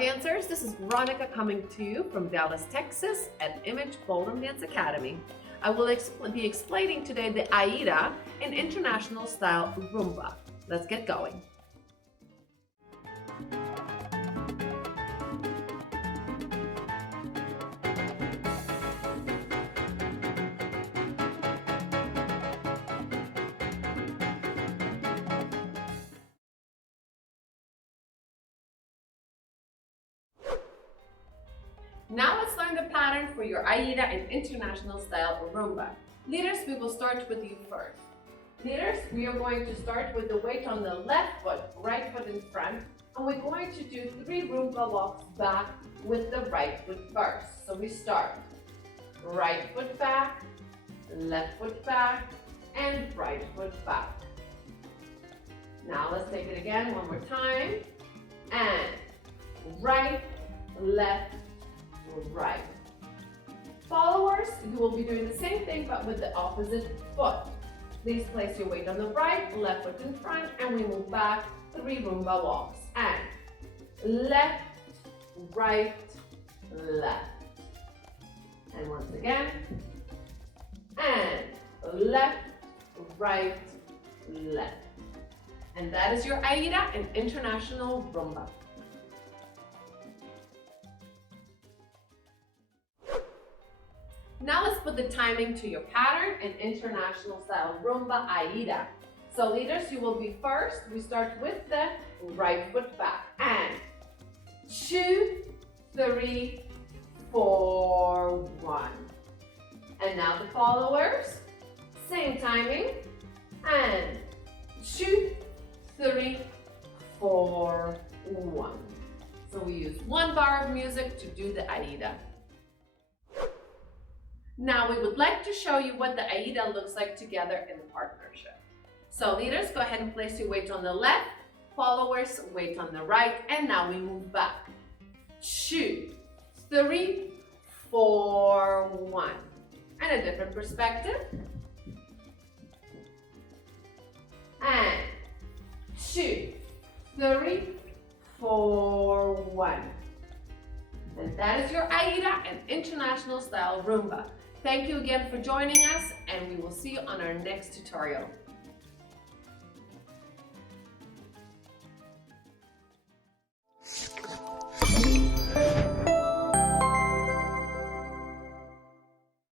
dancers, this is Veronica coming to you from Dallas, Texas at Image Ballroom Dance Academy. I will be explaining today the Aida in international style Rumba. Let's get going. Now let's learn the pattern for your Aida in international style Rumba. Leaders, we will start with you first. Leaders, we are going to start with the weight on the left foot, right foot in front, and we're going to do 3 Rumba walks back with the right foot first. So we start right foot back, left foot back, and right foot back. Now let's take it again one more time, and right, left, right. Followers, you will be doing the same thing but with the opposite foot. Please place your weight on the right, left foot in front, and we move back 3 Rumba walks. And left, right, left. And once again, and left, right, left. And that is your Aida in international Rumba. Now let's put the timing to your pattern in international style Rumba Aida. So leaders, you will be first. We start with the right foot back. And 2, 3, 4, 1. And now the followers, same timing. And 2, 3, 4, 1. So we use 1 bar of music to do the Aida. Now we would like to show you what the Aida looks like together in partnership. So leaders, go ahead and place your weight on the left, followers, weight on the right, and now we move back. 2, 3, 4, 1. And a different perspective. And 2, 3, 4, 1. And that is your Aida and international style Rumba. Thank you again for joining us, and we will see you on our next tutorial.